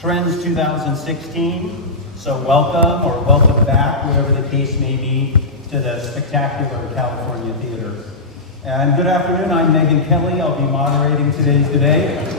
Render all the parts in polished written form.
Trends 2016. So welcome or welcome back, whatever the case may be, to the spectacular California Theater. And good afternoon, I'm Megan Kelly. I'll be moderating today's debate.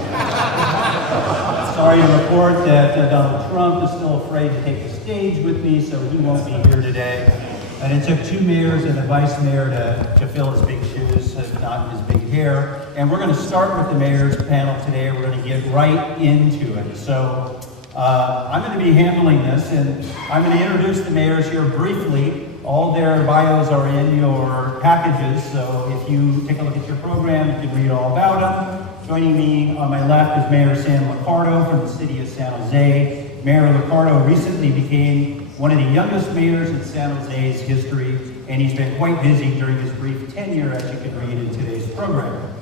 Sorry to report that Donald Trump is still afraid to take the stage with me, so he won't be here today. And it took two mayors and a vice mayor to fill his big shoes, not his big hair. And we're going to start with the mayor's panel today. We're going to get right into it. So I'm going to be handling this, and I'm going to introduce the mayors here briefly. All their bios are in your packages, so if you take a look at your program, you can read all about them. Joining me on my left is Mayor Sam Liccardo from the city of San Jose. Mayor Liccardo recently became one of the youngest mayors in San Jose's history, and he's been quite busy during his brief tenure, as you can read in today's program.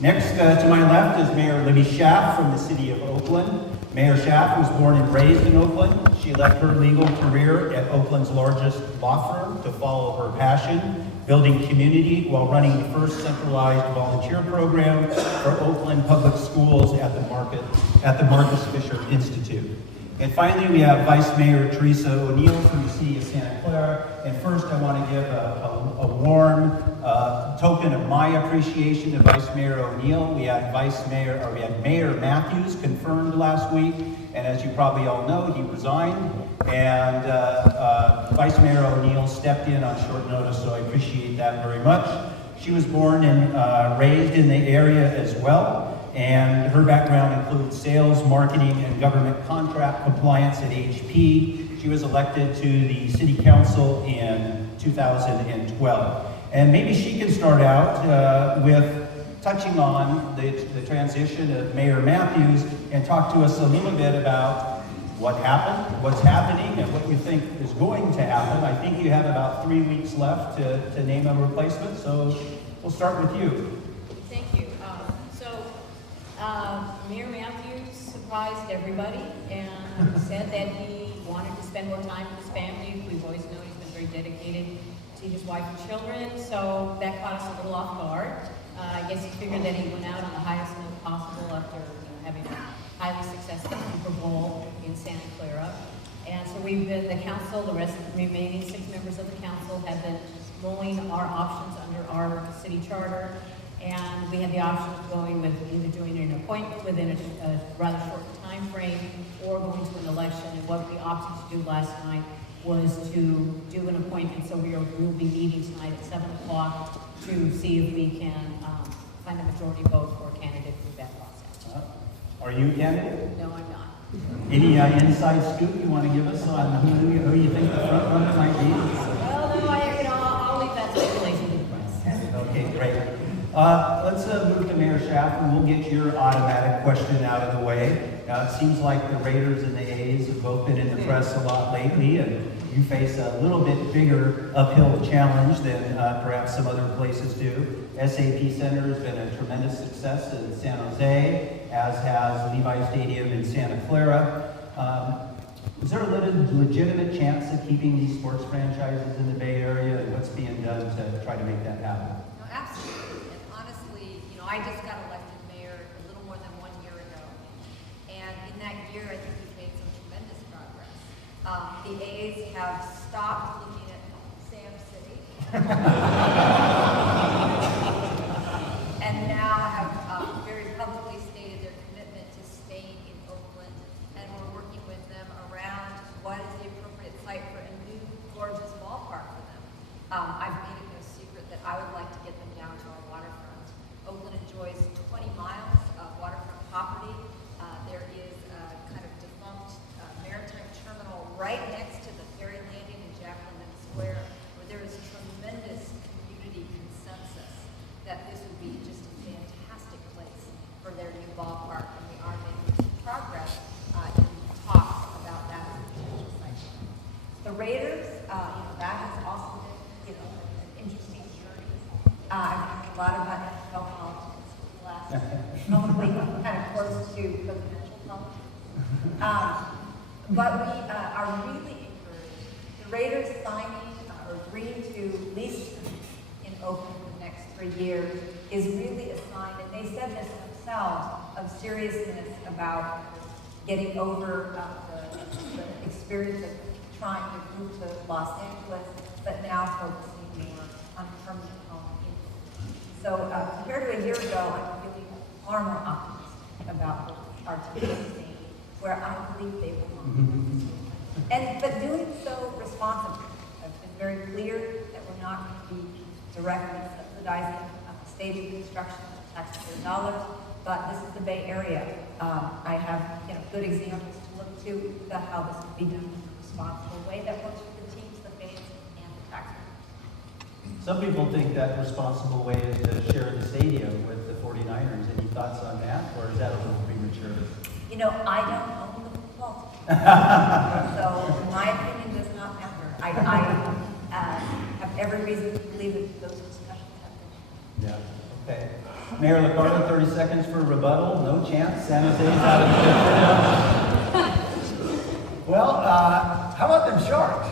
Next to my left is Mayor Libby Schaaf from the city of Oakland. Mayor Schaaf was born and raised in Oakland. She left her legal career at Oakland's largest law firm to follow her passion, building community while running the first centralized volunteer program for Oakland public schools at the Marcus Fisher Institute. And finally, we have Vice Mayor Teresa O'Neill from the city of Santa Clara. And first, I want to give a warm token of my appreciation to Vice Mayor O'Neill. We had Mayor Matthews confirmed last week, and as you probably all know, he resigned. And Vice Mayor O'Neill stepped in on short notice, so I appreciate that very much. She was born and raised in the area as well. And her background includes sales, marketing, and government contract compliance at HP. She was elected to the City Council in 2012. And maybe she can start out with touching on the transition of Mayor Matthews and talk to us a little bit about what happened, what's happening, and what you think is going to happen. I think you have about 3 weeks left to name a replacement, so we'll start with you. Thank you. Mayor Matthews surprised everybody and said that he wanted to spend more time with his family. We've always known he's been very dedicated to his wife and children, so that caught us a little off guard. I guess he figured that he went out on the highest note possible after having a highly successful Super Bowl in Santa Clara. And so we've been, the council, the remaining 6 members of the council have been mulling our options under our city charter. And we had the option of going with either doing an appointment within a rather short time frame or going to an election. And what we opted to do last night was to do an appointment. So we'll be meeting tonight at 7 o'clock to see if we can find a majority vote for a candidate through that process. Are you a candidate? No, I'm not. Any inside scoop you want to give us on who you think the front runner might be? Well, no, I'll leave that speculation to the press. Okay, great. Let's move to Mayor Schaaf, and we'll get your automatic question out of the way. It seems like the Raiders and the A's have both been in the press a lot lately, and you face a little bit bigger uphill challenge than perhaps some other places do. SAP Center has been a tremendous success in San Jose, as has Levi Stadium in Santa Clara. Is there a legitimate chance of keeping these sports franchises in the Bay Area, and what's being done to try to make that happen? No, absolutely. I just got elected mayor a little more than 1 year ago. And in that year, I think we've made some tremendous progress. The A's have stopped looking at Sam City. and now have very publicly stated their commitment to staying in Oakland. And we're working with them around what is the appropriate site for a new, gorgeous ballpark for them. I've made it no secret that I would like to get them down to our waterfront. Oakland enjoys 20 miles of waterfront property. There is a kind of defunct maritime terminal right next to the ferry landing in Jacqueline Square, where there is tremendous community consensus that this would be just a fantastic place for their new ballpark, and we are making progress in talks about that as a potential site. The Raiders, that has also been, an interesting journey. I've learned a lot about NFL politics last probably kind of close to presidential politics. But we are really encouraged. The Raiders signing or agreeing to lease in Oakland for the next 3 years is really a sign, and they said this themselves, of seriousness about getting over the experience of trying to move to Los Angeles, but now focusing more on permanent home. So compared to a year ago, I'm feeling far more optimistic about our Teresa state, where I believe they belong. But doing so responsibly. I've been very clear that we're not going to be directly subsidizing stadium construction with taxpayer dollars, but this is the Bay Area. I have good examples to look to about how this can be done in a responsible way that works for the teams, the fans, and the taxpayers. Some people think that responsible way is to share the stadium with the 49ers. Any thoughts on that, or is that a little premature? I don't own the football team, so my opinion does not matter. I have every reason to believe that those discussions have been. Yeah, okay. Mayor Liccardo, 30 seconds for rebuttal. No chance. San Jose's out of the picture. Well, how about them Sharks?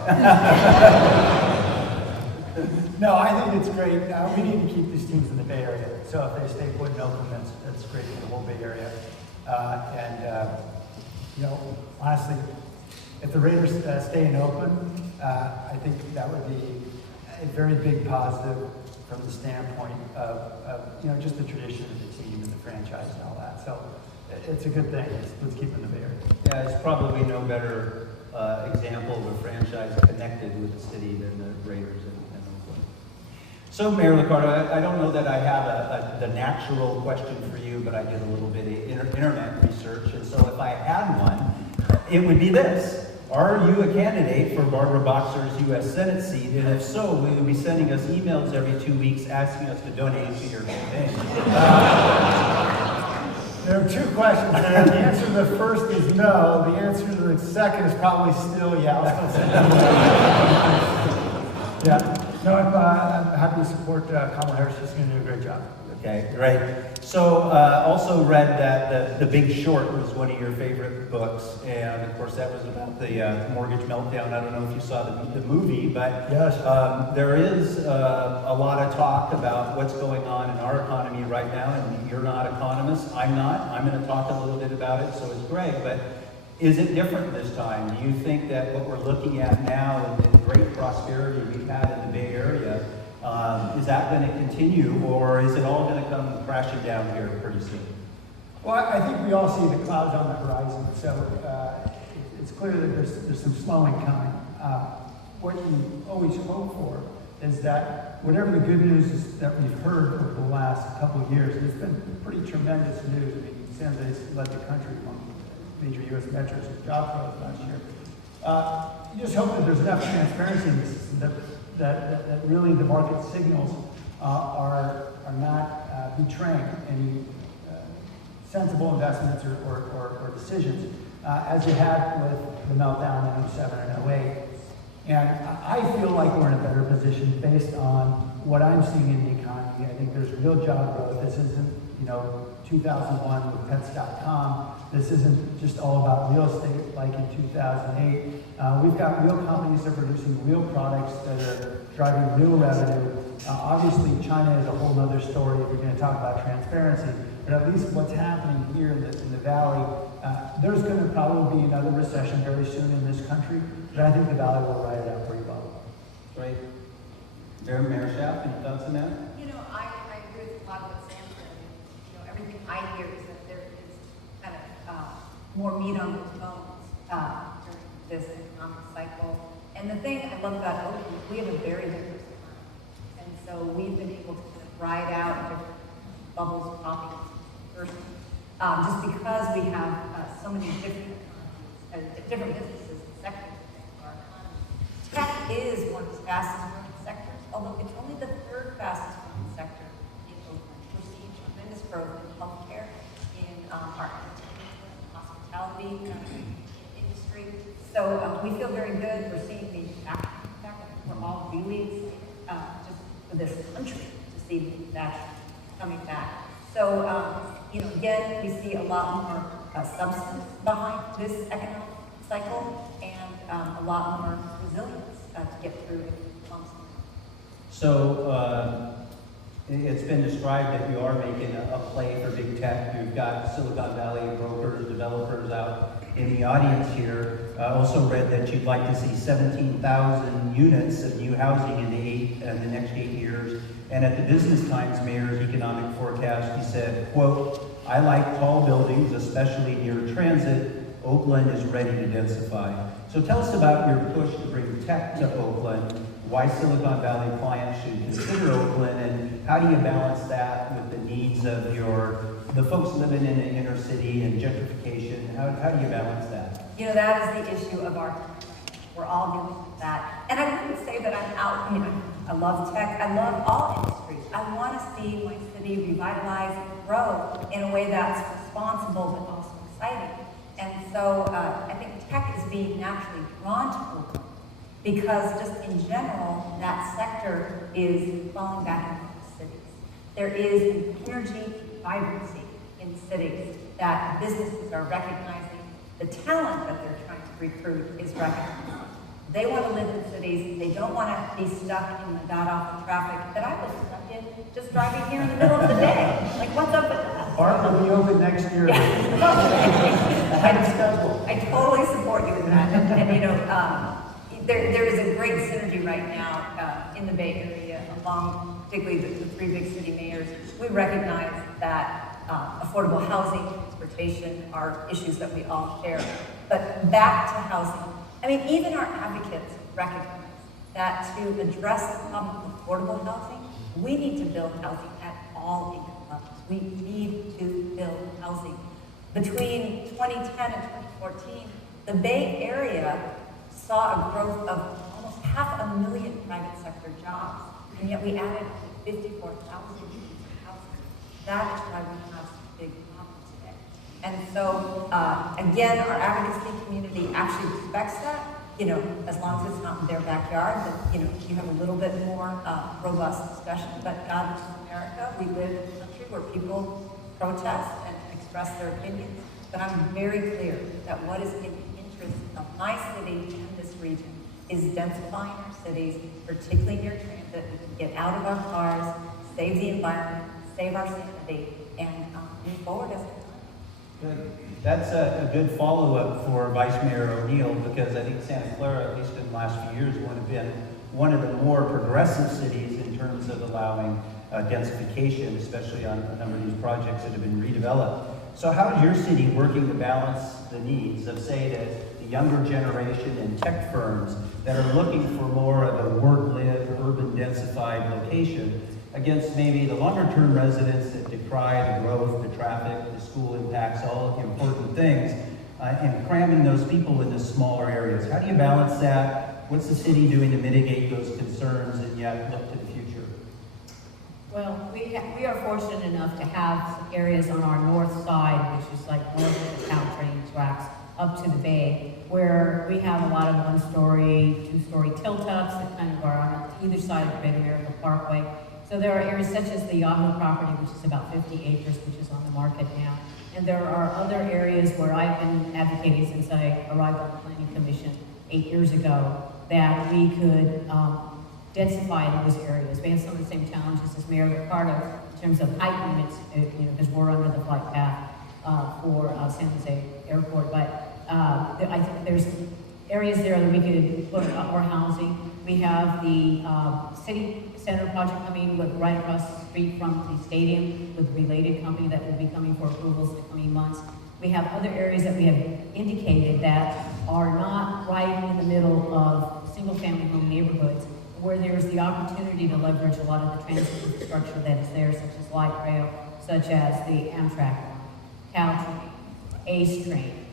No, I think it's great. We need to keep these teams in the Bay Area. So if they stay put in Oakland, that's great for the whole Bay Area. Honestly, if the Raiders stay in Oakland, I think that would be a very big positive from the standpoint of just the tradition of the team and the franchise and all that. So it's a good thing. Let's keep them in the Bay Area. Yeah, it's probably no better example of a franchise connected with the city than the Raiders in Oakland. So, Mayor Liccardo, I don't know that I have the natural question for you, but I did a little bit of internet research, and so if I had one, it would be this. Are you a candidate for Barbara Boxer's U.S. Senate seat? And if so, will you be sending us emails every 2 weeks asking us to donate to your campaign? There are two questions there. The answer to the first is no. The answer to the second is probably still, yeah, I'll still send it. Yeah. No, I'm happy to support Kamala Harris. She's going to do a great job. Okay, great. So, also read that The Big Short was one of your favorite books, and of course that was about the mortgage meltdown. I don't know if you saw the movie, but yes. There is a lot of talk about what's going on in our economy right now, and you're not economists, I'm not. I'm going to talk a little bit about it, so is Greg, but is it different this time? Do you think that what we're looking at now and the great prosperity we've had in the Bay Area, is that going to continue, or is it all going to come crashing down here pretty soon? Well, I think we all see the clouds on the horizon, so it's clear that there's some slowing coming. What you always hope for is that whatever the good news is that we've heard over the last couple of years, it's been pretty tremendous news. I mean, San Jose led the country among major U.S. metros with job growth last year. You just hope that there's enough transparency in the system that really the market signals are not betraying any sensible investments or decisions, as you had with the meltdown in 2007 and 2008. And I feel like we're in a better position based on what I'm seeing in the economy. I think there's real job growth. This isn't, 2001 with Pets.com. This isn't just all about real estate like in 2008. We've got real companies that are producing real products that are driving real revenue. Obviously, China is a whole other story if we're going to talk about transparency. But at least what's happening here in the Valley, there's going to probably be another recession very soon in this country, but I think the Valley will ride it out pretty well. Great. Mayor Schaaf, any thoughts on that? I agree with a lot of what Sam said. Everything I hear is that there is kind of more meat on the bones during this economic cycle. And the thing I love about Oakland, we have a very diverse economy. And so we've been able to kind of ride out different bubbles popping first, just because we have so many different economies, different businesses and sectors in our economy. Tech is one of the fastest growing sectors, although it's only the third fastest growing sector in Oakland. We're seeing tremendous growth in healthcare, in our entertainment, hospitality industry. So we feel very good. We're seeing manufacturing back. We're all really excited just for this country to see manufacturing coming back. So, again, we see a lot more substance behind this economic cycle and a lot more resilience to get through it. So, it's been described that you are making a play for big tech. You've got Silicon Valley brokers, developers out in the audience here also read that you'd like to see 17,000 units of new housing in the next 8 years. And at the Business Times Mayor's Economic Forecast, he said, quote, "I like tall buildings, especially near transit. Oakland is ready to densify." So tell us about your push to bring tech to Oakland, why Silicon Valley clients should consider Oakland, and how do you balance that with the needs of the folks living in the inner city and gentrification? How do you balance that? You know, that is the issue of our time. We're all dealing with that. And I wouldn't say that I'm out, you know, I love tech, I love all industries. I want to see my city revitalize and grow in a way that's responsible but also exciting. And so I think tech is being naturally drawn to Oakland because just in general, that sector is falling back into the cities. There is an energy, vibrancy in cities that businesses are recognizing. The talent that they're trying to recruit is recognized. They want to live in cities. They don't want to be stuck in the god-awful traffic that I was stuck in just driving here in the middle of the day. Like, what's up with that? Park will be open next year. I totally support you in that. And you know, there is a great synergy right now in the Bay Area among particularly the three big city mayors. We recognize that affordable housing, transportation are issues that we all share. But back to housing. I mean, even our advocates recognize that to address the problem of affordable housing, we need to build housing at all income levels. We need to build housing. Between 2010 and 2014, the Bay Area saw a growth of almost 500,000 private sector jobs, and yet we added 54,000 housing. That is why we have such a big problem today. And so, again, our advocacy community actually respects that. You know, as long as it's not in their backyard, then, you know, you have a little bit more robust discussion. But God, this is America. We live in a country where people protest and express their opinions. But I'm very clear that what is in the interest of my city and this region is densifying our cities, particularly near transit. We can get out of our cars, save the environment, save our sanity, and move forward as a country. Good. That's a good follow-up for Vice Mayor O'Neill, because I think Santa Clara, at least in the last few years, would have been one of the more progressive cities in terms of allowing densification, especially on a number of these projects that have been redeveloped. So how is your city working to balance the needs of, say, the younger generation and tech firms that are looking for more of a work-live, urban densified location against maybe the longer-term residents that decry the growth, the traffic, the school impacts, all important things, and cramming those people into smaller areas? How do you balance that? What's the city doing to mitigate those concerns and yet look to the future? Well, we are fortunate enough to have some areas on our north side, which is like north of the town train tracks, up to the bay, where we have a lot of one-story, two-story tilt-ups that kind of are on either side of the Great American Parkway. So there are areas such as the Yahoo property, which is about 50 acres, which is on the market now. And there are other areas where I've been advocating since I arrived on the Planning Commission 8 years ago, that we could densify in those areas. We have some of the same challenges as Mayor Liccardo in terms of height limits, you know, because we're under the flight path for San Jose Airport. But I think there's areas there that we could put more housing. We have the city center project coming right across the street from the stadium with a related company that will be coming for approvals in the coming months. We have other areas that we have indicated that are not right in the middle of single-family home neighborhoods, where there's the opportunity to leverage a lot of the transit infrastructure that is there, such as light rail, such as the Amtrak line, Caltrain, ACE train,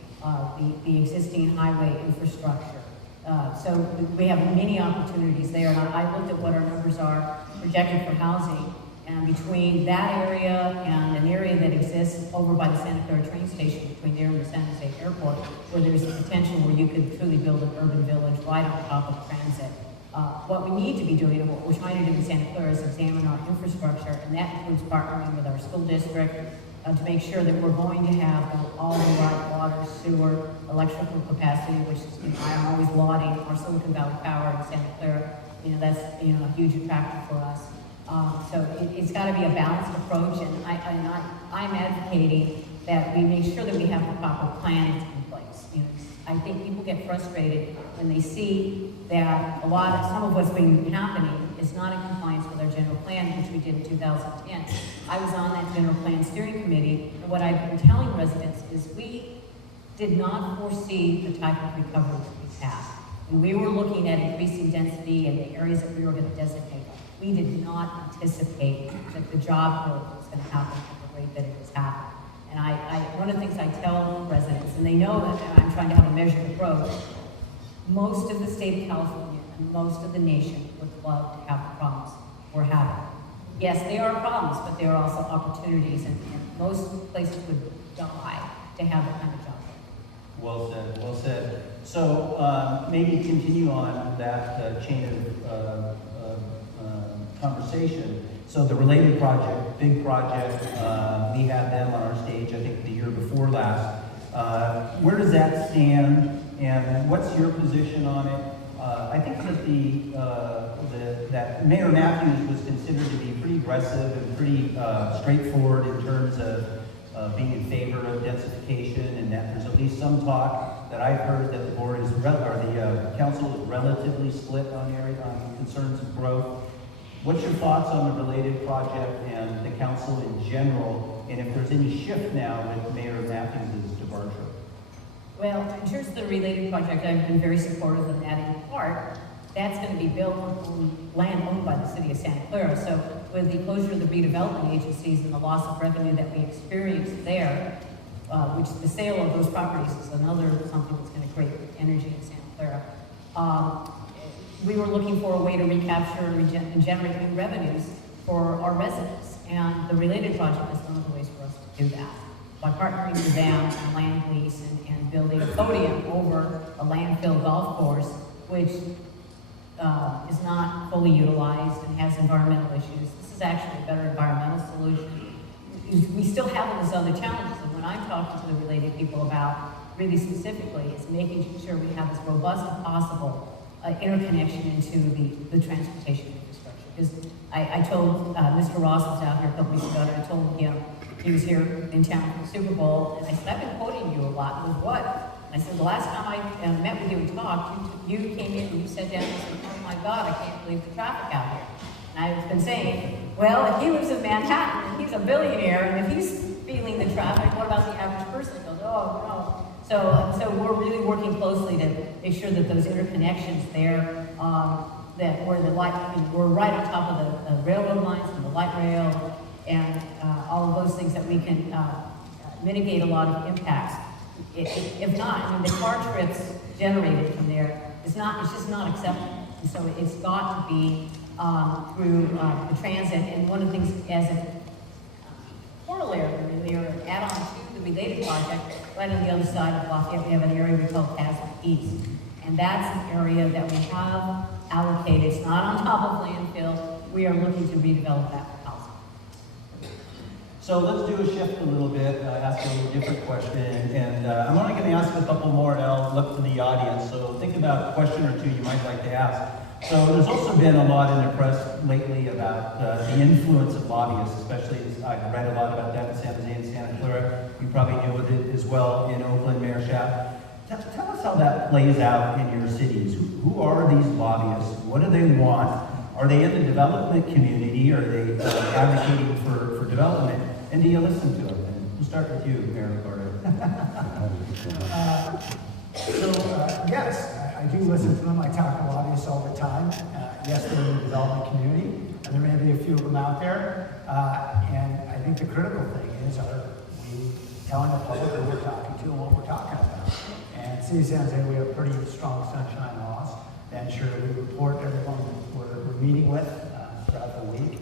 the existing highway infrastructure. So we have many opportunities there. And I looked at what our numbers are projected for housing, and between that area and an area that exists over by the Santa Clara train station, between there and the San Jose Airport, where there's a potential where you could truly build an urban village right on top of transit. What we need to be doing, and what we're trying to do in Santa Clara, is examine our infrastructure, and that includes partnering with our school district to make sure that we're going to have all the right water, sewer, electrical capacity, which I'm always lauding our Silicon Valley Power in Santa Clara. You know, that's a huge attractor for us. So it's got to be a balanced approach, and I'm advocating that we make sure that we have the proper plans in place. think people get frustrated when they see that some of what's been happening is not in compliance with our general plan, which we did in 2010. I was on that general plan steering committee, and what I've been telling residents is we did not foresee the type of recovery that we've had. When we were looking at increasing density and the areas that we were going to designate, we did not anticipate that the job growth was going to happen at the rate that it has happened. And one of the things I tell residents, and they know that I'm trying to have a measure of growth, most of the state of California and most of the nation would love to have the problems we're having. Yes, they are problems, but they are also opportunities, and most places would die to have that kind of job. Well said, well said. So maybe continue on that chain of conversation. So the related project, big project, we had them on our stage, I think the year before last. Where does that stand, and what's your position on it? I think that that Mayor Matthews was considered to be pretty aggressive and pretty straightforward in terms of being in favor of densification, and that there's at least some talk that I've heard that the board is, or the council is relatively split on concerns of growth. What's your thoughts on the related project and the council in general, and if there's any shift now with Mayor Matthews' departure? Well, in terms of the related project, I've been very supportive of that in part. That's going to be built on land owned by the city of Santa Clara. So with the closure of the redevelopment agencies and the loss of revenue that we experienced there, which the sale of those properties is another something that's going to create energy in Santa Clara. We were looking for a way to recapture and generate new revenues for our residents. And the related project is one of the ways for us to do that. By partnering with them on land lease and building a podium over a landfill golf course, which is not fully utilized and has environmental issues. This is actually a better environmental solution. We still have those other challenges, and when I'm talking to the related people about, really specifically, is making sure we have as robust as possible interconnection into the transportation infrastructure. Because I told Mr. Ross was out here a couple weeks ago, and I told him, he was here in town for the Super Bowl, and I said, I've been quoting you a lot. With what? And I said, the last time I met with you and talked, you came in and you said down and said, oh my God, I can't believe the traffic out here. And I've been saying, well, if he lives in Manhattan and he's a billionaire, and if he's feeling the traffic, what about the average person? He goes, oh no. So we're really working closely to make sure that those interconnections there, that where the light, we're right on top of the railroad lines and the light rail, and all of those things that we can mitigate a lot of impacts. If not, I mean, the car trips generated from there, it's just not acceptable. And so it's got to be through the transit. And one of the things as a corollary, really, or an add-on to the related project, right on the other side of Lafayette, we have an area we call Castle East. And that's an area that we have allocated. It's not on top of landfill. We are looking to redevelop that for housing. So let's do a shift a little bit, ask a little different question, and I'm only going to ask a couple more, and I'll look to the audience, so think about a question or two you might like to ask. So there's also been a lot in the press lately about the influence of lobbyists, especially as I've read a lot about that in San Jose and Santa Clara. You probably deal with it as well in Oakland, Mayor Schaaf. Tell us how that plays out in your cities. Who are these lobbyists? What do they want? Are they in the development community? Are they advocating for development? And do you listen to them? And we'll start with you, Mayor Liccardo. Yes, I do listen to them. I talk to lobbyists all the time. Yes, they're in the development community, and there may be a few of them out there. And I think the critical thing is, are we telling the public who we're talking to and what we're talking about? And City of San Jose, we have pretty strong sunshine laws that ensure that we report everyone we're meeting with throughout the week.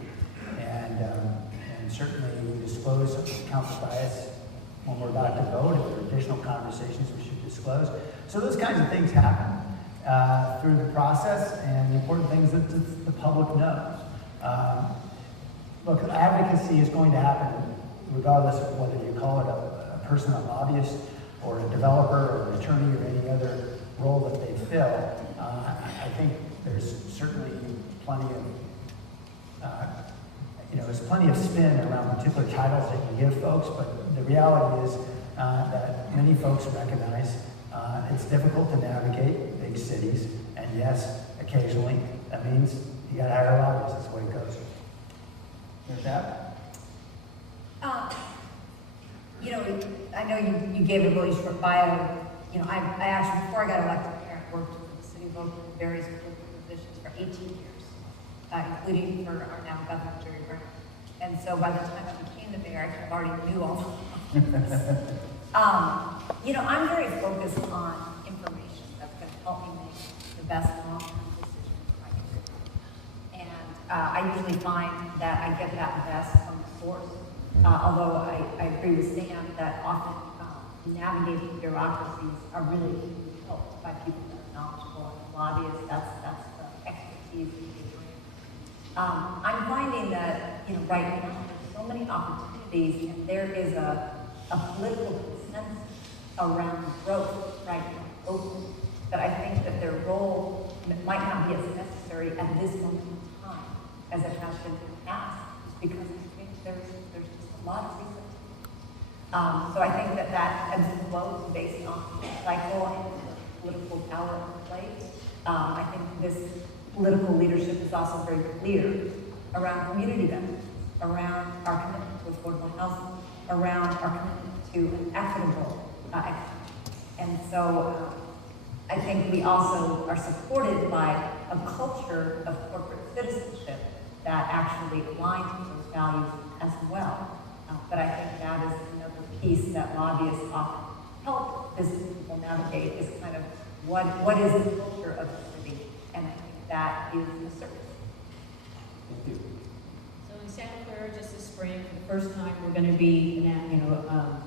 And certainly we disclose council bias when we're about to vote. If there are additional conversations we should disclose. So those kinds of things happen through the process, and the important things that the public knows. Look, advocacy is going to happen regardless of whether you call it a person, a lobbyist, or a developer, or an attorney, or any other role that they fill. I think there's certainly plenty of there's plenty of spin around particular titles that you give folks, but the reality is that many folks recognize It's difficult to navigate big cities, and yes, occasionally, that means you gotta hire lobbyists, that's the way it goes. With that? You know, I know you gave a really short bio. You know, I actually, before I got elected mayor, worked with the city of Oakland in various political positions for 18 years, including for our now governor, Jerry Brown. And so by the time I became the mayor, I kind of already knew all of this. You know, I'm very focused on information that's going to help me make the best long-term decisions I can do. And I usually find that I get that best from the source. Although I agree with Sam that often navigating bureaucracies are really helped by people that are knowledgeable and lobbyists. That's the expertise that they bring. I'm finding that, you know, right now there's so many opportunities, and there is a political consensus around growth right now in Oakland, that I think that their role might not be as necessary at this moment in time as it has been in the past, just because I think there's just a lot of research. So I think that ebbs and flows based on the cycle and the political power in place. I think this political leadership is also very clear around community benefits, around our commitment to affordable housing, around our commitment to an equitable economy. And so I think we also are supported by a culture of corporate citizenship that actually aligns with those values as well. But I think that is another piece that lobbyists often help business people navigate, is kind of what is the culture of the city, and I think that is the service. Thank you. So in Santa Clara, just this spring, for the first time, we're going to be,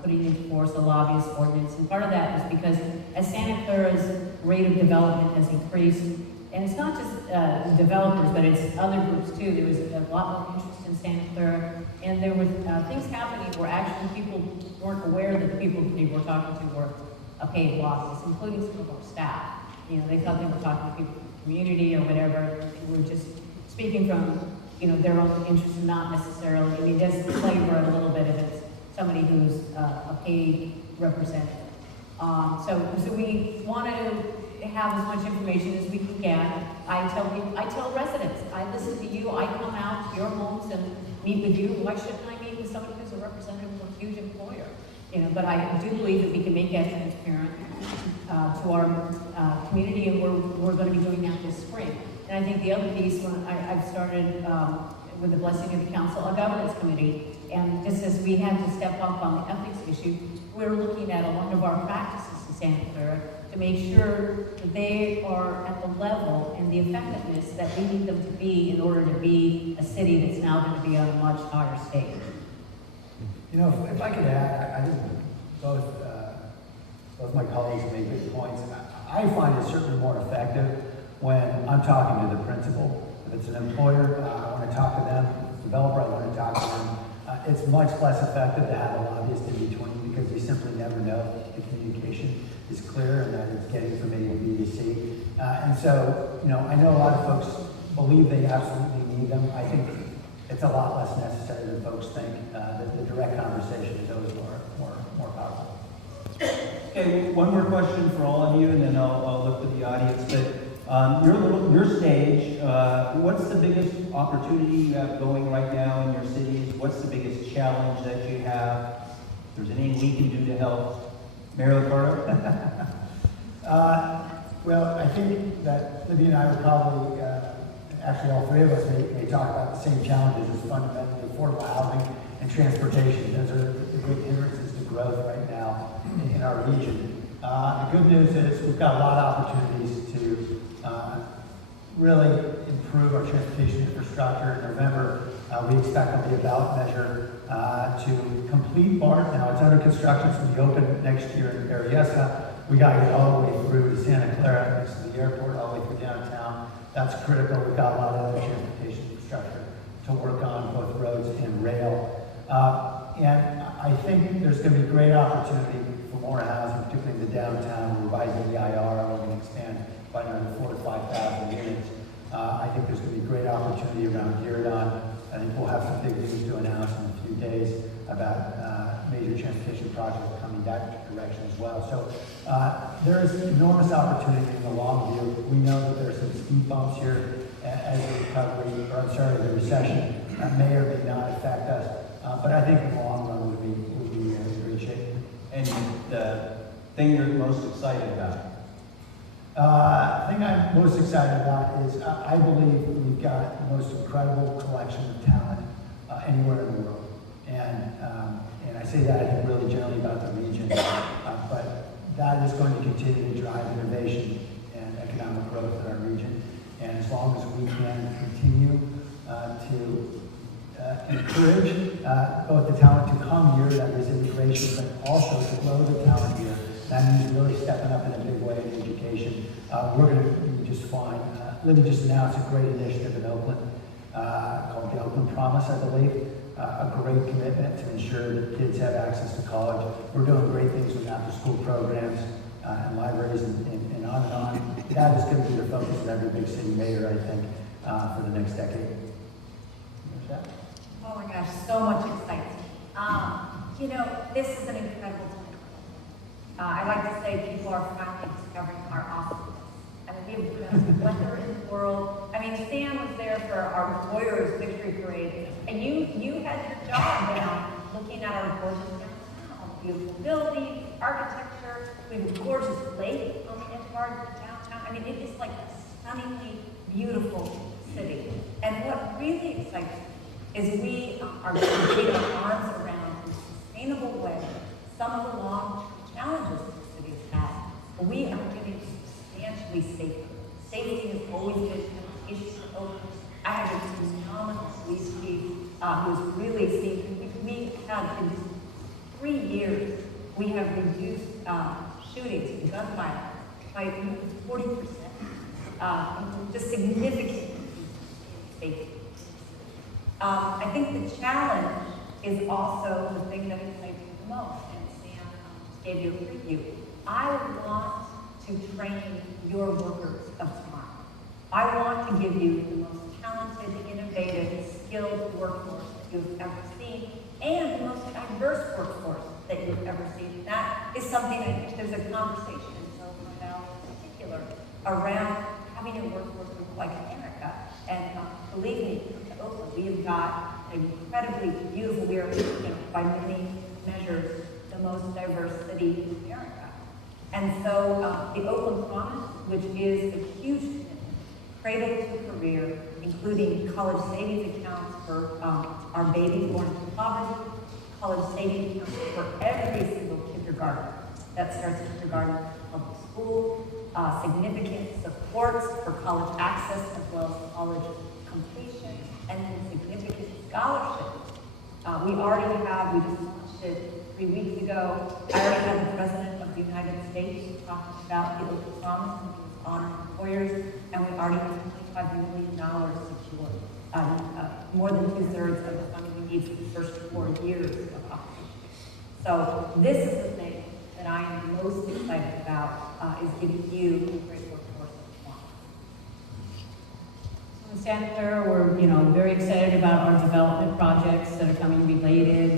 putting into force a lobbyist ordinance, and part of that is because as Santa Clara's rate of development has increased, and it's not just developers, but it's other groups too. There was a lot more interest in Santa Clara, and there were things happening where actually people weren't aware that the people they were talking to were paid lobbyists, including some of our staff. You know, they thought they were talking to people in the community or whatever. They were just speaking from, you know, their own interest, and not necessarily. I mean, there's the flavor a little bit of it. Somebody who's a paid representative. So we want to have as much information as we can get. I tell residents, I listen to you, I come out to your homes and meet with you. Why shouldn't I meet with somebody who's a representative of a huge employer? You know, but I do believe that we can make that transparent to our community, and we're going to be doing that this spring. And I think the other piece, when I've started with the blessing of the council, a governance committee, and just as we had to step up on the ethics issue, we're looking at a lot of our practices in Santa Clara to make sure that they are at the level and the effectiveness that we need them to be in order to be a city that's now going to be on a much higher stage. You know, if I could add, I think both my colleagues made good points. I find it certainly more effective when I'm talking to the principal. If it's an employer, I want to talk to them. If it's a developer, I want to talk to them. It's much less effective to have a lobbyist in between, because you simply never know if the communication is clear and that it's getting from A to B to C. And so, you know, I know a lot of folks believe they absolutely need them. I think it's a lot less necessary than folks think. That the direct conversation is always more powerful. Okay, one more question for all of you, and then I'll look to the audience. But your stage, what's the biggest opportunity you have going right now in your cities? What's the biggest challenge that you have? If there's anything we can do to help. Mayor Liccardo? Well, I think that Libby and I would probably, actually all three of us may talk about the same challenges as fundamentally affordable housing and transportation. Those are the big hindrances to growth right now in our region. The good news is we've got a lot of opportunities to really improve our transportation infrastructure. In November, we expect there'll be a ballot measure to complete BART. Now it's under construction, so we open next year in Teresa. We got to get all the way through to Santa Clara, next to the airport, all the way through downtown. That's critical. We've got a lot of other transportation infrastructure to work on, both roads and rail. And I think there's going to be great opportunity for more housing, particularly in the downtown. We're revising the IR, we're going to expand by another 4,000 to 5,000 units. I think there's going to be great opportunity around Liccardo. I think we'll have some big news to announce in a few days about major transportation projects coming that direction as well. So there is enormous opportunity in the long view. We know that there's some speed bumps here as the recovery, or I'm sorry, the recession may or may not affect us. But I think in the long run would be in great shape. And the thing you're most excited about? The thing I'm most excited about is I believe we've got the most incredible collection of talent anywhere in the world. And I say that I think really generally about the region, but that is going to continue to drive innovation and economic growth in our region. And as long as we can continue to encourage both the talent to come here, that is immigration, but also to grow the talent here. That means really stepping up in a big way in education. We're going to be just fine. Libby just announced a great initiative in Oakland called the Oakland Promise, I believe. A great commitment to ensure that kids have access to college. We're doing great things with after-school programs and libraries and on and on. That is going to be the focus of every big city mayor, I think, for the next decade. Oh my gosh, so much excitement. You know, this is an incredible time. I like to say people are finally discovering our awesomeness. I mean, we have the best weather in the world. I mean, Sam was there for our Warriors victory parade, and you had your job down looking at our gorgeous downtown, beautiful buildings, architecture. We have a gorgeous lake on the edge of our downtown. I mean, it is like a stunningly beautiful city. And what really excites me is we are going to get our arms around in a sustainable way some of the long challenges the cities have. We are getting substantially safer. Safety has always been an issue for Oakland. I have a phenomenal police chief who's really seen. We have, in 3 years, we have reduced shootings and gun violence by 40%. Just significant in safety. I think the challenge is also the thing that excites me the most, and Sam gave you a preview. I want to train your workers of tomorrow. I want to give you the most talented, innovative, skilled workforce that you've ever seen, and the most diverse workforce that you've ever seen. That is something I think there's a conversation in Silicon Valley in particular around having a workforce like America. And believe me, to Oakland, we have got an incredibly beautiful, we are, by many measures, the most diverse city in America. And so the Oakland Promise, which is a huge commitment, cradle to career, including college savings accounts for our babies born into poverty, college savings accounts for every single kindergarten that starts kindergarten in public school, significant supports for college access as well as college completion, and then significant scholarships. We just launched it 3 weeks ago. I already had the President of the United States talking about the Oakland Promise, and he was honored in Colliers, and we already have $25 million secured. More than 2/3 of the funding we need for the first 4 years of operation. So this is the thing that I am most excited about, is giving you a great workforce of tomorrow. In Santa Clara, we're very excited about our development projects that are coming related,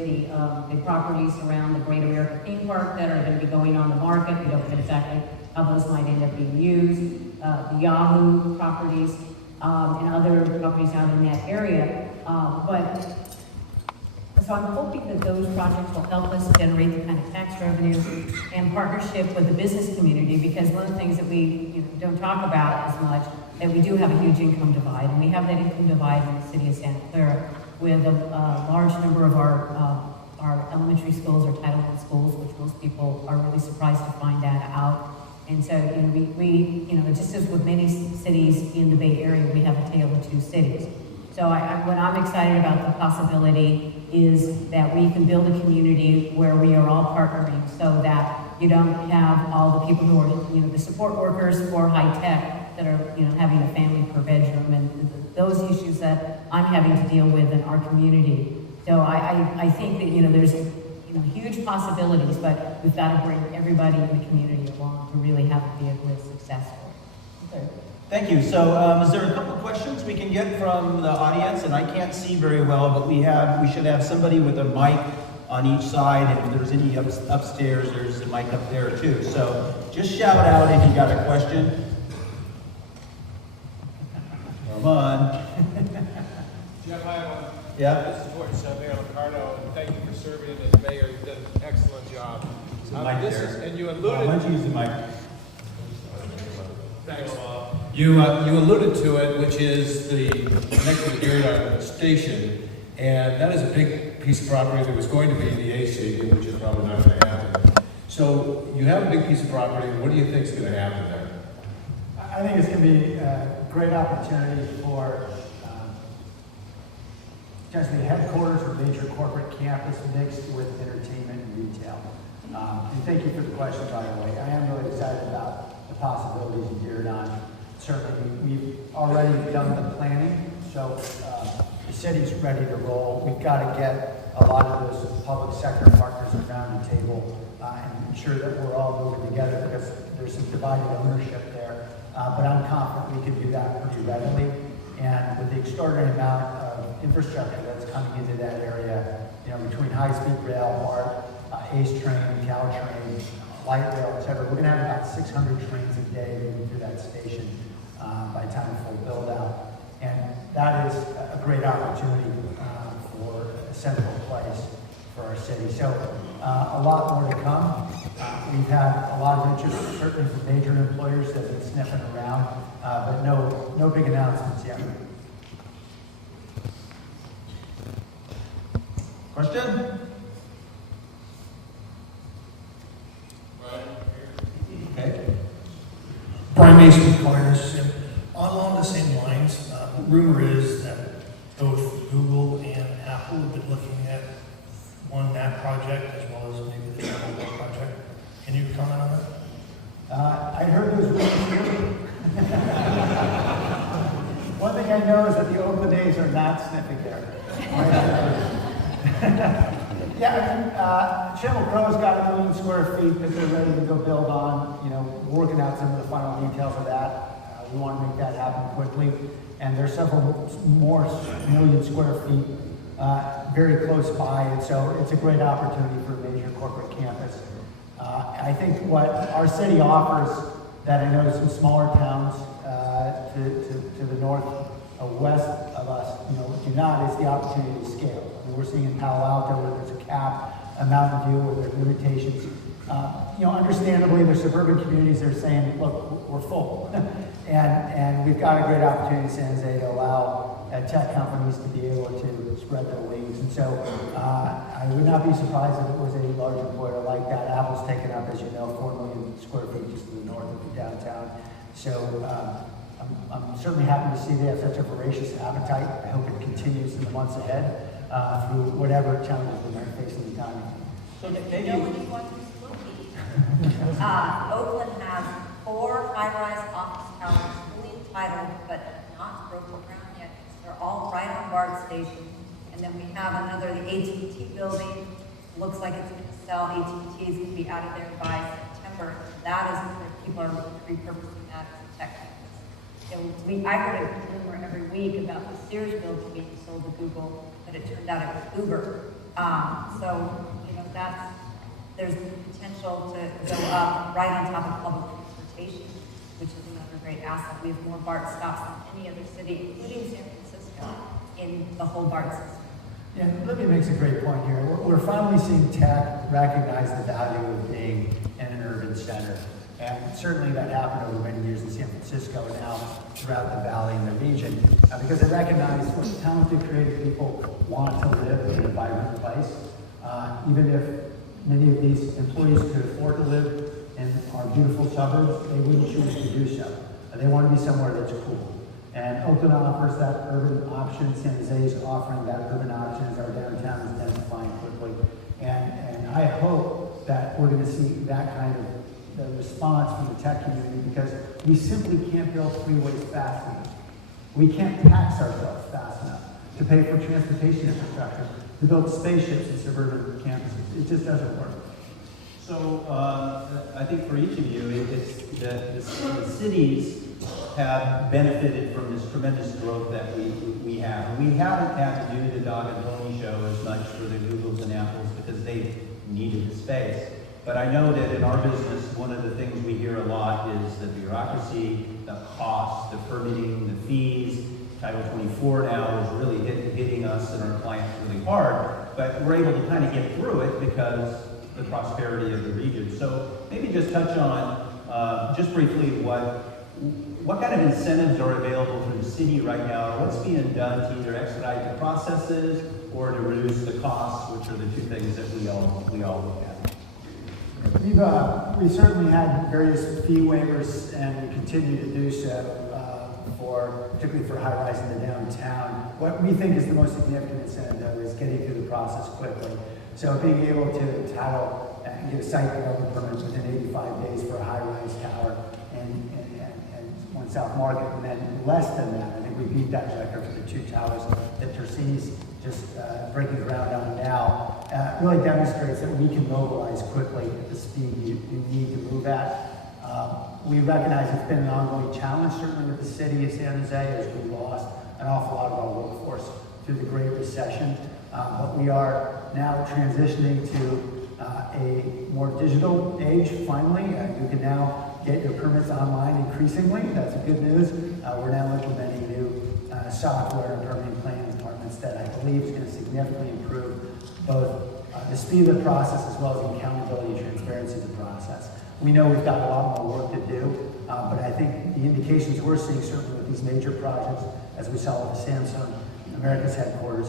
the properties around the Great America Theme Park that are going to be going on the market. We don't know exactly how those might end up being used. The Yahoo properties and other properties out in that area. So I'm hoping that those projects will help us generate the kind of tax revenue and partnership with the business community, because one of the things that we don't talk about as much, that we do have a huge income divide, and we have that income divide in the city of Santa Clara with a large number of our elementary schools or Title I schools, which most people are really surprised to find that out. And so, we just as with many cities in the Bay Area, we have a tale of two cities. So what I'm excited about the possibility is that we can build a community where we are all partnering, so that you don't have all the people who are, the support workers for high tech that are, having a family per bedroom, and those issues that I'm having to deal with in our community. So I think that, there's, huge possibilities, but we've got to bring everybody in the community along to really have it be a real successful. Okay. Thank you. So is there a couple questions we can get from the audience? And I can't see very well, but we should have somebody with a mic on each side, and if there's any upstairs, there's a mic up there too. So just shout out if you got a question. Come on. Jeff, I have one. Yeah? This is voice, Mayor Liccardo, and thank you for serving as mayor. You've done an excellent job. And you Why alluded. don't you use the mic? Thanks. You alluded to it, which is the next to the Liccardo station, and that is a big piece of property that was going to be the A stadium, which is probably not going to happen. So you have a big piece of property. What do you think is going to happen there? I think it's going to be a great opportunity for potentially headquarters or major corporate campus mixed with entertainment and retail. And thank you for the question, by the way. I am really excited about the possibilities in Diridon. Certainly, we've already done the planning, so the city's ready to roll. We've got to get a lot of those public sector partners around the table and ensure that we're all moving together, because there's some divided ownership there. But I'm confident we can do that pretty readily. And with the extraordinary amount of infrastructure that's coming into that area, between high-speed rail, BART, ACE train, Caltrain, light rail, et cetera, we're going to have about 600 trains a day moving through that station by the time of full build-out. And that is a great opportunity for a central place for our city. So a lot more to come. We've had a lot of interest, certainly from major employers that have been sniffing around, but no big announcements yet. Question? Okay. Brian Mason with Colliers, and along the same lines, rumor is that both Google and Apple have been looking at that project as well as maybe the Channel project. Can you comment on that? I heard those rumors. One thing I know is that the Oakland A's are not sniffing there. Channel Crow's got 1 million square feet that they're ready to go build on. We're working out some of the final details of that. We want to make that happen quickly. And there's several more million square feet very close by, and so it's a great opportunity for a major corporate campus. I think what our city offers that I know some smaller towns to the north west of us, do not, is the opportunity to scale. We're seeing in Palo Alto where there's a cap, a Mountain View where there's limitations. Understandably, there's suburban communities that are saying, look, we're full. and we've got a great opportunity in San Jose to allow tech companies to be able to spread their wings. And so I would not be surprised if it was a large employer like that. Apple's taken up, as you know, 4 million square feet just to the north of the downtown. So I'm certainly happy to see they have such a voracious appetite. I hope it continues in the months ahead through whatever challenges we might face in the economy. So you know when you want to Oakland has 4 high-rise office towers fully entitled, but not broken ground yet. They're all right on BART station. And then we have another, the AT&T building. Looks like it's going to sell. AT&T is going to be out of there by September. That is where people are repurposing that as a tech campus. I heard a rumor every week about the Sears building being sold to Google, but it turned out it was Uber. There's the potential to go up right on top of public transportation, which is another great asset. We have more BART stops than any other city, including San Francisco, in the whole BART system. Yeah, Libby makes a great point here. We're finally seeing tech recognize the value of being in an urban center. And certainly that happened over many years in San Francisco and now throughout the valley and the region, because they recognize what talented, creative people want to live in a vibrant place. Even if many of these employees could afford to live in our beautiful suburbs, they wouldn't choose to do so. They want to be somewhere that's cool. And Oakland offers that urban option. San Jose is offering that urban option as our downtown is densifying quickly. And I hope that we're going to see that kind of the response from the tech community, because we simply can't build freeways fast enough. We can't tax ourselves fast enough to pay for transportation infrastructure, to build spaceships in suburban campuses. It just doesn't work. So I think for each of you, it's the city's have benefited from this tremendous growth that we have. And we haven't had to do the dog and pony show as much for the Googles and Apples because they needed the space. But I know that in our business, one of the things we hear a lot is the bureaucracy, the cost, the permitting, the fees. Title 24 now is really hitting us and our clients really hard, but we're able to kind of get through it because the prosperity of the region. So maybe just touch on, just briefly, what kind of incentives are available through the city right now, or what's being done to either expedite the processes or to reduce the costs, which are the two things that we all look at. We've certainly had various fee waivers, and we continue to do so, particularly for high-rise in the downtown. What we think is the most significant incentive, though, is getting through the process quickly. So being able to title and get a site development permit within 85 days for a high-rise tower and one South Market, and then less than that. I think we beat that record for the two towers that Teresa's just breaking ground on now. Really demonstrates that we can mobilize quickly at the speed you need to move at. We recognize it's been an ongoing challenge, certainly with the city of San Jose, as we lost an awful lot of our workforce through the Great Recession. But we are now transitioning to a more digital age, finally. You can now get your permits online increasingly. That's good news. We're now implementing new software and permitting planning departments that I believe is going to significantly improve both the speed of the process as well as the accountability and transparency of the process. We know we've got a lot more work to do, but I think the indications we're seeing, certainly with these major projects, as we saw with the Samsung America's headquarters,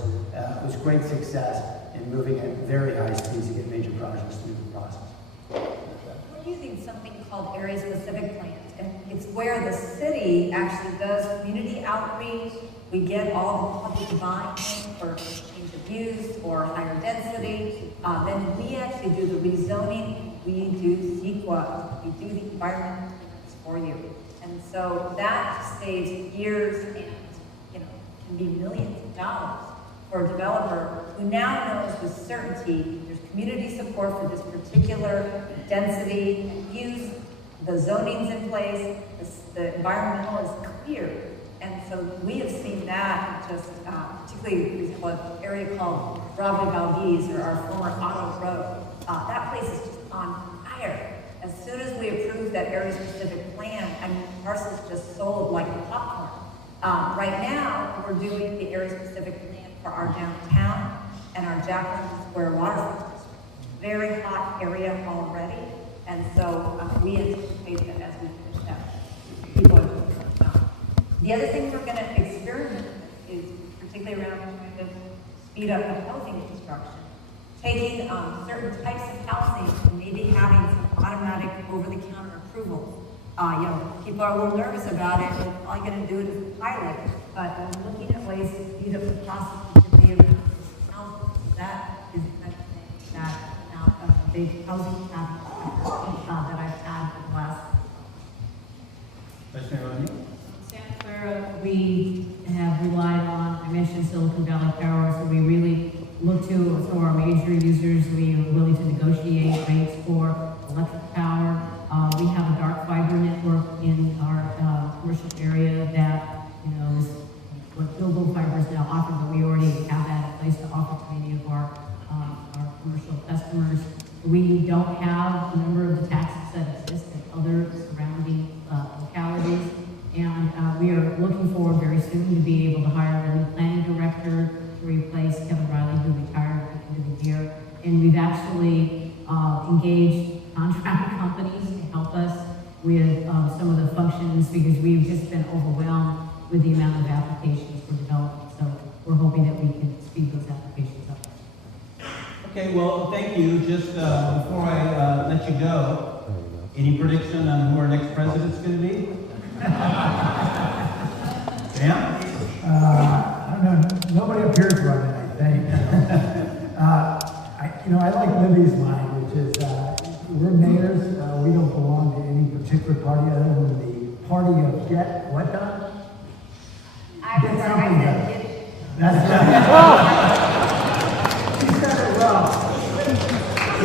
was great success in moving at very high speeds to get major projects through the process. We're using something called area-specific plans, and it's where the city actually does community outreach. We get all the public buy-in for change of use or higher density. Then we actually do the rezoning. We do CEQA. We do the environmental clearance for you. And so that saves years and, can be millions of dollars for a developer who now knows with certainty there's community support for this particular density and use. The zoning's in place, the environmental is clear. And so we have seen that just, particularly an area called Bravo Valdez, or our former Auto Road. That place is just on fire. As soon as we approved that area-specific plan, parcels just sold like popcorn. Right now, we're doing the area-specific plan for our downtown and our Jacqueline Square waterfront district. Very hot area already, and so we anticipate that as we finish that, people are going to come. The other thing we're going to experiment with is particularly around trying to speed up the housing construction. Taking certain types of housing and maybe having some automatic over-the-counter approval. People are a little nervous about it. We're probably going to do it as a pilot, but we're looking at ways to speed up the process to be around housing. That is the kind of thing that a big housing cabinet that I've had in the last. Vice Mayor O'Neill? Santa Clara, we have relied on, I mentioned Silicon Valley Power, so we really look to some of our major users. We are willing to negotiate rates for electric power. We have a dark fiber network in our commercial area that, is what Google Fiber is now offering, but we already have that in place to offer to many of our commercial customers. We don't have a number of the taxes that exist in other surrounding localities, and we are looking forward very soon to be able to hire a new planning director to replace Kevin Riley, who retired at the end of the year. And we've actually engaged contract companies to help us with some of the functions, because we've just been overwhelmed with the amount of applications for development. So we're hoping that we can speed those applications up. Okay, well, thank you. Just before I let you go, any prediction on who our next president's going to be? Sam? I don't know. Nobody up here is running, I think. I like Libby's line, which is we're mayors. We don't belong to any particular party other than the party of get what done? Get something done. That's right. She said it well.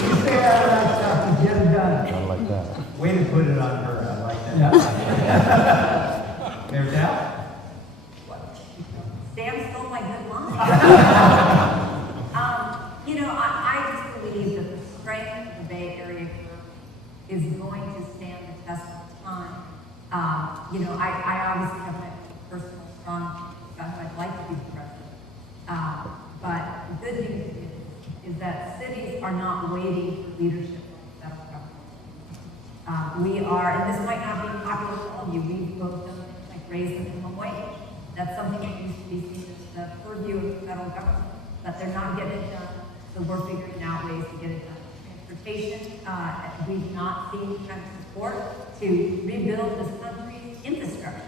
You stay out of that stuff and get it done. I like that. Way to put it on her. I like that. Yeah. Mayor Taft? Sam stole my good line. I just believe that the strength of the Bay Area group is going to stand the test of time. I obviously have my personal strong about who I'd like to be the president. But the good news is that cities are not waiting for leadership from the federal government. We are, and this might not be popular for all of you, we've both done things like raise the minimum wage. That's something that used to be seen as the purview of the federal government, but they're not getting it done, so we're figuring out ways to get it done. Transportation, we've not seen the kind of support to rebuild this country's infrastructure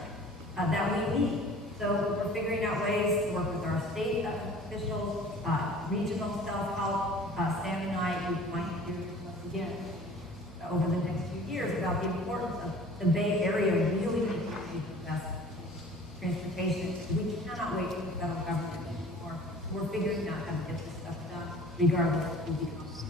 that we need. So we're figuring out ways to work with our state officials, regional self-help. Sam and I might hear once again over the next few years about the importance of the Bay Area really making the best transportation. We cannot wait for the federal government anymore. We're figuring out how to get this stuff done, regardless of who becomes.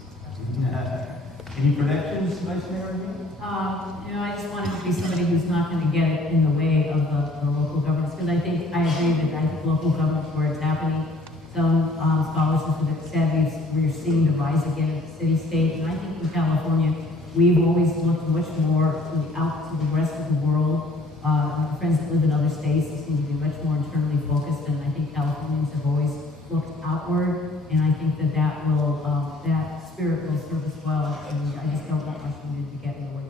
Any predictions, Vice Mayor? I just wanted to be somebody who's not going to get it in the way of the local governments, because I agree that I think local governments where it's happening. Some scholars have said we're seeing the rise again at the city-state, and I think in California, we've always looked much more out to the rest of the world. My friends that live in other states seem to be much more internally focused, and I think Californians have always looked outward, and I think that that spirit will serve us well, and I just don't want Washington to get in the way.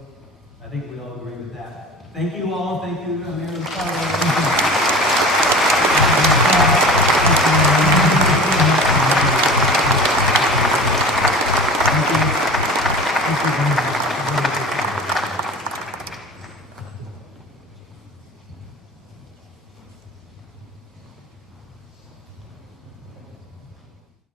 I think we all agree with that. Thank you all. Thank you, Mayor Liccardo. Thank you very much.